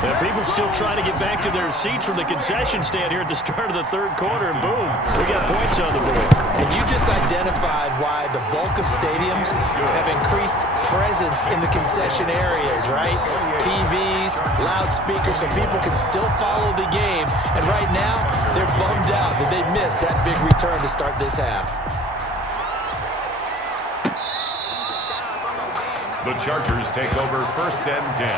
And people still trying to get back to their seats from the concession stand here at the start of the third quarter, and boom, we got points on the board. And you just identified why the bulk of stadiums have increased presence in the concession areas, right? TVs, loudspeakers, so people can still follow the game. And right now, they're bummed out that they missed that big return to start this half. The Chargers take over 1st and 10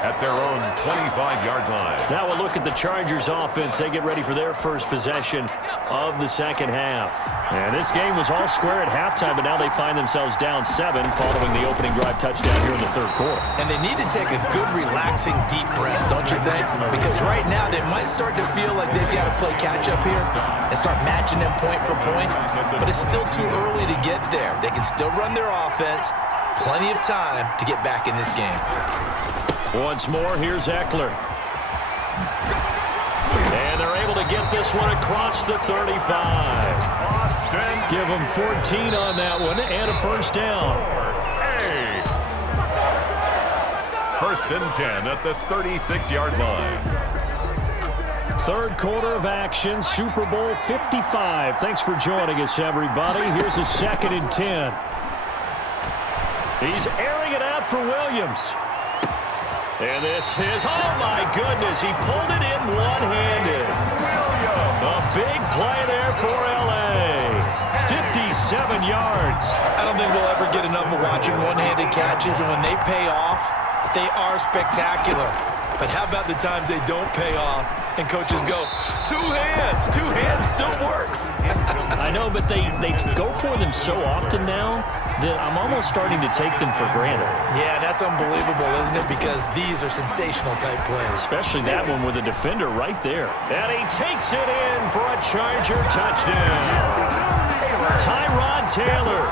at their own 25-yard line. Now we'll look at the Chargers offense. They get ready for their first possession of the second half. And this game was all square at halftime, but now they find themselves down 7 following the opening drive touchdown here in the third quarter. And they need to take a good, relaxing, deep breath, don't you think? Because right now they might start to feel like they've got to play catch-up here and start matching them point for point. But it's still too early to get there. They can still run their offense. Plenty of time to get back in this game. Once more, here's Eckler. And they're able to get this one across the 35. Give them 14 on that one and a first down. 1st and 10 at the 36-yard line. Third quarter of action, Super Bowl 55. Thanks for joining us, everybody. Here's a 2nd and 10. He's airing it out for Williams. And this is, oh my goodness, he pulled it in one-handed. A big play there for L.A. 57 yards. I don't think we'll ever get enough of watching one-handed catches, and when they pay off, they are spectacular. But how about the times they don't pay off and coaches go, two hands still works. I know, but they go for them so often now that I'm almost starting to take them for granted. Yeah, that's unbelievable, isn't it? Because these are sensational type plays. Especially that one with a defender right there. And he takes it in for a Charger touchdown. Tyrod Taylor,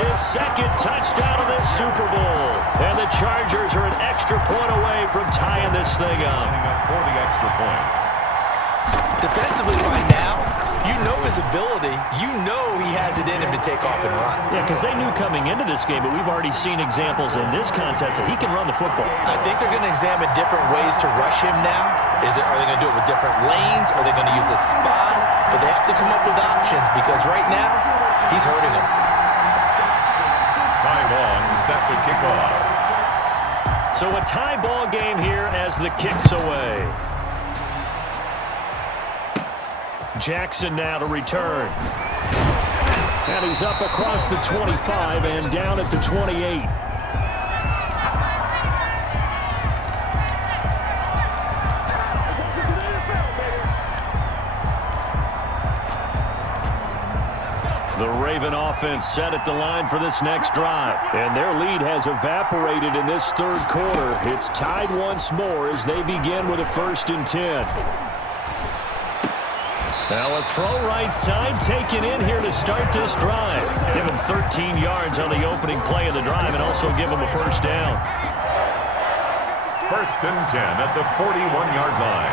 his 2nd touchdown of this Super Bowl. And the Chargers are an extra point away from tying this thing up. For the extra point. Defensively by now, you know his ability. You know he has it in him to take off and run. Yeah, because they knew coming into this game, but we've already seen examples in this contest that he can run the football. I think they're going to examine different ways to rush him now. Are they going to do it with different lanes? Are they going to use a spy? But they have to come up with options because right now, he's hurting them. Ty Long set to kick off. So a tie ball game here as the kick's away. Jackson now to return. And he's up across the 25 and down at the 28. The Raven offense set at the line for this next drive. And their lead has evaporated in this third quarter. It's tied once more as they begin with a 1st and 10. Now a throw right side taken in here to start this drive. Give him 13 yards on the opening play of the drive and also give him a first down. 1st and 10 at the 41-yard line.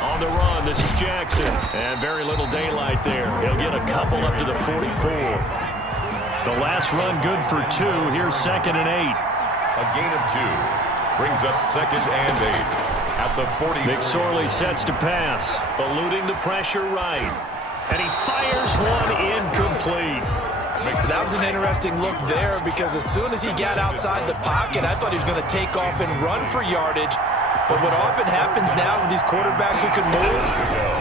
On the run, this is Jackson. And very little daylight there. He'll get a couple up to the 44. The last run good for 2. Here's 2nd and 8. A gain of 2 brings up 2nd and 8. At the 40. McSorley sets to pass, eluding the pressure right. And he fires one incomplete. That was an interesting look there because as soon as he got outside the pocket, I thought he was going to take off and run for yardage. But what often happens now with these quarterbacks who can move,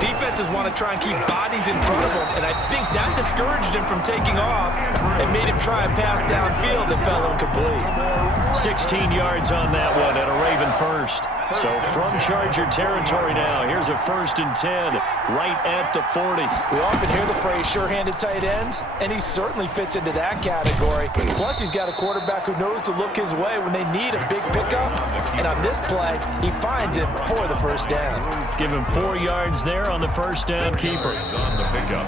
defenses want to try and keep bodies in front of them, and I think that discouraged him from taking off and made him try and pass downfield that fell incomplete. 16 yards on that one and a Raven first. So from Charger territory now, here's a 1st and 10 right at the 40. We often hear the phrase sure-handed tight ends, and he certainly fits into that category. Plus, he's got a quarterback who knows to look his way when they need a big pickup. And on this play, he finds it for the first down. Give him 4 yards there on the first down keeper. On the pickup.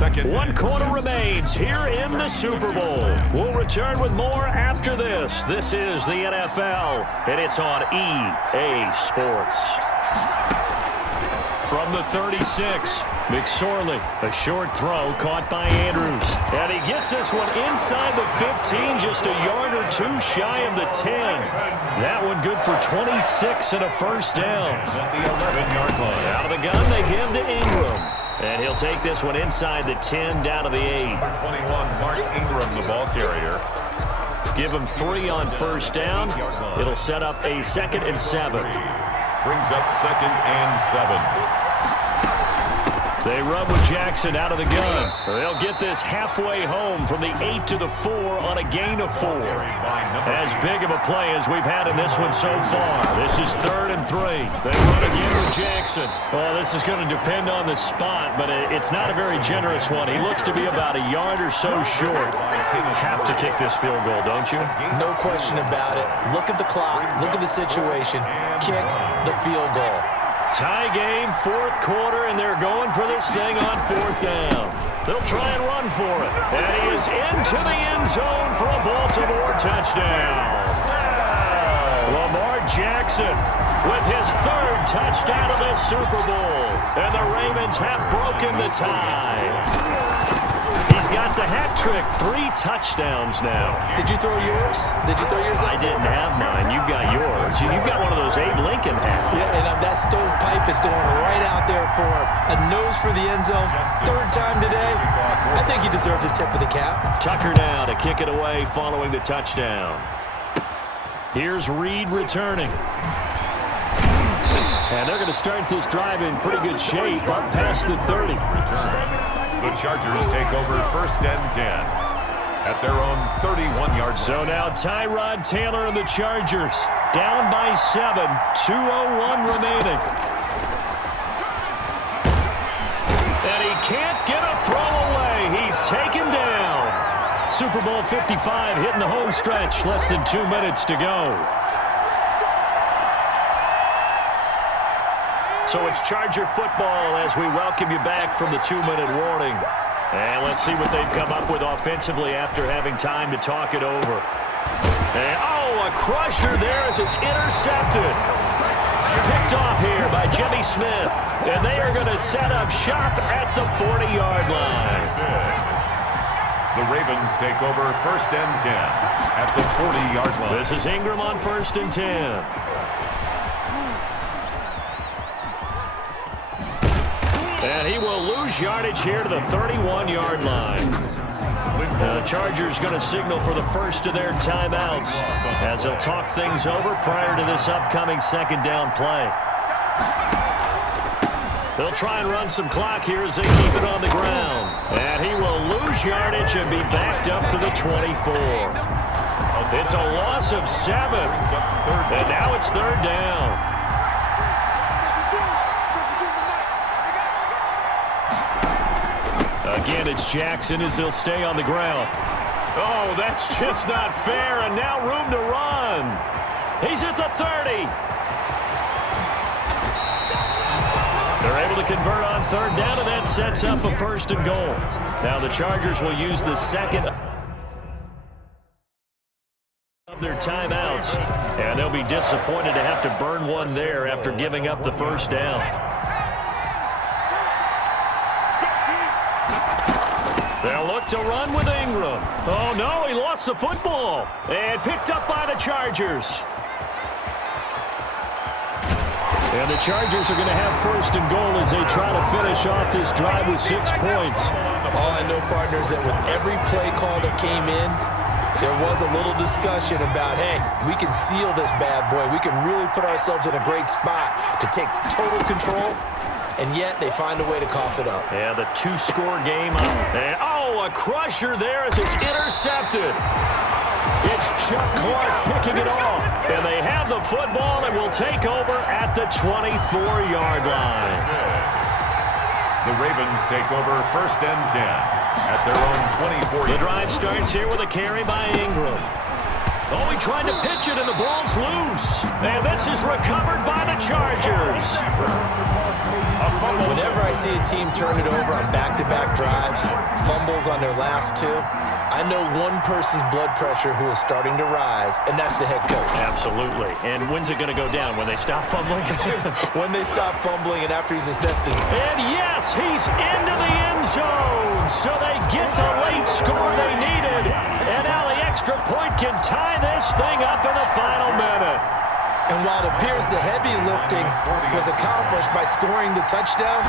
1 quarter remains here in the Super Bowl. We'll return with more after this. This is the NFL, and it's on EA Sports. from the 36. McSorley, a short throw caught by Andrews. And he gets this one inside the 15, just a yard or two shy of the 10. That one good for 26 and a first down. At the 11-yard line. Out of the gun, they give to Ingram. And he'll take this one inside the 10, down to the 8. Number 21, Mark Ingram, the ball carrier. Give him 3 on first down. It'll set up a 2nd and 7. Brings up 2nd and 7. They run with Jackson out of the gun. They'll get this halfway home from the 8 to the 4 on a gain of 4. As big of a play as we've had in this one so far. This is 3rd and 3. They run again with Jackson. Well, this is going to depend on the spot, but it's not a very generous one. He looks to be about a yard or so short. Have to kick this field goal, don't you? No question about it. Look at the clock. Look at the situation. Kick the field goal. Tie game, 4th quarter, and they're going for this thing on 4th down. They'll try and run for it. And he is into the end zone for a Baltimore touchdown. Lamar Jackson with his 3rd touchdown of this Super Bowl. And the Ravens have broken the tie. He's got the hat trick, 3 touchdowns now. Did you throw yours? Did you throw yours I out? didn't have mine. You've got yours. You've got one of those Abe Lincoln hats. Yeah, and that stovepipe is going right out there for him. A nose for the end zone. 3rd time today. I think he deserves a tip of the cap. Tucker now to kick it away following the touchdown. Here's Reed returning. And they're going to start this drive in pretty good shape up past the 30. The Chargers take over 1st and 10 at their own 31-yard line. So now Tyrod Taylor and the Chargers down by 7, 2:01 remaining. And he can't get a throw away. He's taken down. Super Bowl 55 hitting the home stretch, less than 2 minutes to go. So it's Charger football as we welcome you back from the 2-minute warning. And let's see what they've come up with offensively after having time to talk it over. And, a crusher there as it's intercepted. Picked off here by Jimmy Smith. And they are going to set up shop at the 40-yard line. The Ravens take over 1st and 10 at the 40-yard line. This is Ingram on 1st and 10. And he will lose yardage here to the 31-yard line. The Chargers going to signal for the first of their timeouts as they'll talk things over prior to this upcoming 2nd down play. They'll try and run some clock here as they keep it on the ground. And he will lose yardage and be backed up to the 24. It's a loss of 7. And now it's 3rd down. Again, it's Jackson as he'll stay on the ground. Oh, that's just not fair, and now room to run. He's at the 30. They're able to convert on 3rd down, and that sets up a 1st and goal. Now the Chargers will use the 2nd of their timeouts, and they'll be disappointed to have to burn one there after giving up the 1st down. They'll look to run with Ingram. Oh, no, he lost the football. And picked up by the Chargers. And the Chargers are going to have 1st and goal as they try to finish off this drive with 6 points. All I know, partners, that with every play call that came in, there was a little discussion about, hey, we can seal this bad boy. We can really put ourselves in a great spot to take total control. And yet they find a way to cough it up. Yeah, the 2-score game. And, a crusher there as it's intercepted. It's Chuck Clark picking it off. And they have the football and will take over at the 24-yard line. The Ravens take over 1st and 10 at their own 24. The drive starts here with a carry by Ingram. Oh, he tried to pitch it and the ball's loose. And this is recovered by the Chargers. Whenever I see a team turn it over on back-to-back drives, fumbles on their last 2, I know one person's blood pressure who is starting to rise, and that's the head coach. Absolutely. And when's it going to go down? When they stop fumbling? When they stop fumbling and after he's assessed it. And yes, he's into the end zone. So they get the late score they needed. And now the extra point can tie this thing up in the final minute. And while it appears the heavy lifting was accomplished by scoring the touchdown,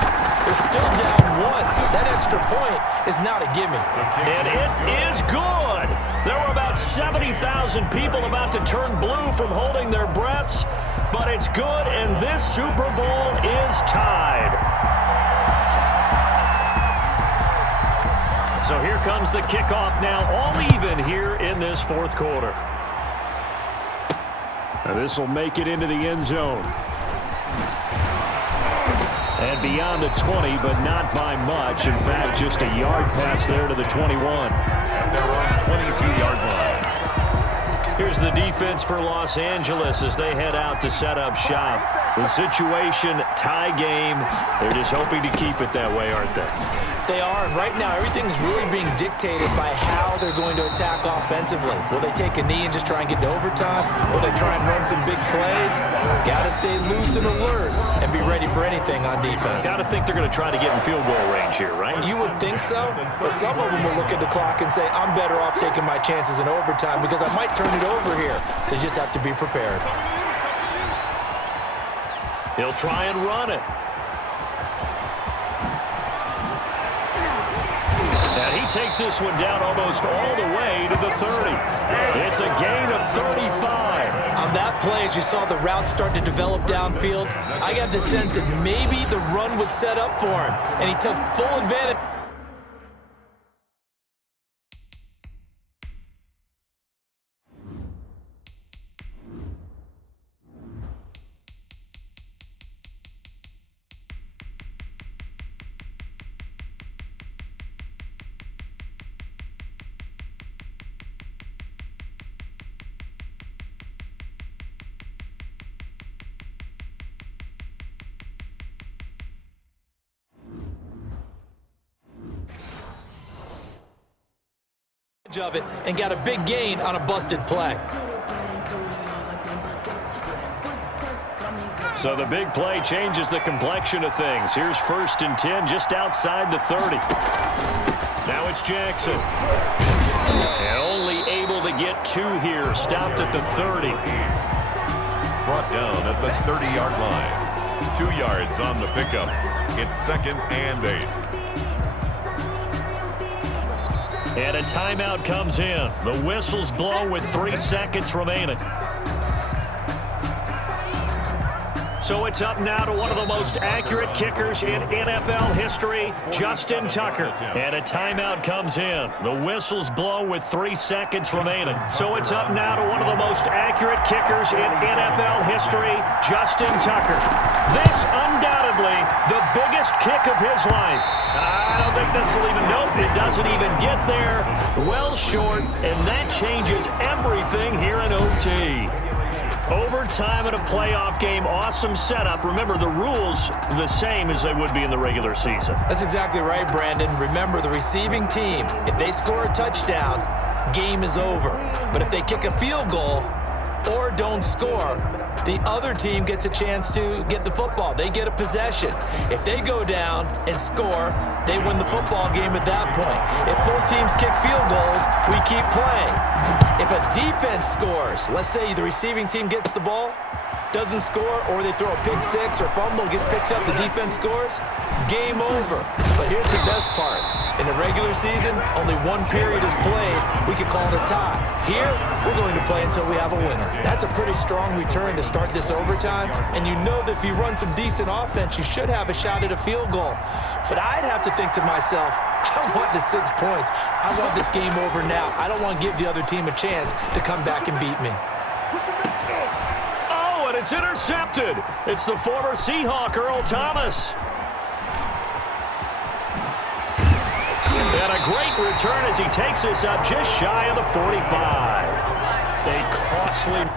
they're still down one. That extra point is not a gimme. And it is good. There were about 70,000 people about to turn blue from holding their breaths, but it's good, and this Super Bowl is tied. So here comes the kickoff now, all even here in this fourth quarter. Now this will make it into the end zone. And beyond the 20, but not by much. In fact, just a yard pass there to the 21. At their own 22-yard line. Here's the defense for Los Angeles as they head out to set up shop. The situation, tie game. They're just hoping to keep it that way, aren't they? They are, and right now everything is really being dictated by how they're going to attack offensively. Will they take a knee and just try and get to overtime? Will they try and run some big plays? Got to stay loose and alert and be ready for anything on defense. Got to think they're going to try to get in field goal range here, right? You would think so, but some of them will look at the clock and say, I'm better off taking my chances in overtime because I might turn it over here. So you just have to be prepared. He'll try and run it. And he takes this one down almost all the way to the 30. It's a gain of 35. On that play, as you saw the route start to develop downfield, I got the sense that maybe the run would set up for him, and he took full advantage. Of it and got a big gain on a busted play. So the big play changes the complexion of things. Here's 1st and 10 just outside the 30. Now it's Jackson. And only able to get 2 here. Stopped at the 30. Brought down at the 30-yard line. 2 yards on the pickup. It's 2nd and 8. And a timeout comes in. The whistles blow with 3 seconds remaining. So it's up now to one of the most accurate kickers in NFL history, Justin Tucker. And a timeout comes in. The whistles blow with 3 seconds remaining. So it's up now to one of the most accurate kickers in NFL history, Justin Tucker. This undoubtedly the biggest kick of his life. I don't think this will even, nope, it doesn't even get there. Well short, and that changes everything here in OT. Overtime in a playoff game, awesome setup. Remember, the rules the same as they would be in the regular season. That's exactly right, Brandon. Remember, the receiving team, if they score a touchdown, game is over. But if they kick a field goal or don't score, the other team gets a chance to get the football. They get a possession. If they go down and score, they win the football game at that point. If both teams kick field goals, we keep playing. If a defense scores, let's say the receiving team gets the ball, doesn't score, or they throw a pick six or fumble, gets picked up, the defense scores, game over. But here's the best part. In the regular season, only 1 period is played. We could call it a tie. Here, we're going to play until we have a winner. That's a pretty strong return to start this overtime, and you know that if you run some decent offense, you should have a shot at a field goal. But I'd have to think to myself, I want the 6 points. I want this game over now. I don't want to give the other team a chance to come back and beat me. Oh, and it's intercepted. It's the former Seahawk, Earl Thomas. And a great return as he takes this up just shy of the 45. A costly...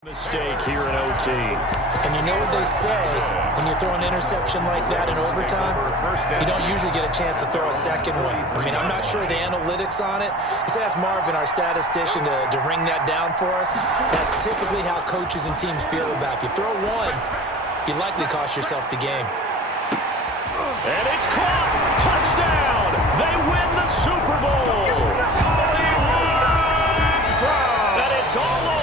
Mistake here in OT. And you know what they say, when you throw an interception like that in overtime, you don't usually get a chance to throw a second one. I mean, I'm not sure the analytics on it. Let's ask Marvin, our statistician, to ring that down for us. That's typically how coaches and teams feel about it. If you throw one, you likely cost yourself the game. And it's caught. Touchdown. They win the Super Bowl. And it's all over.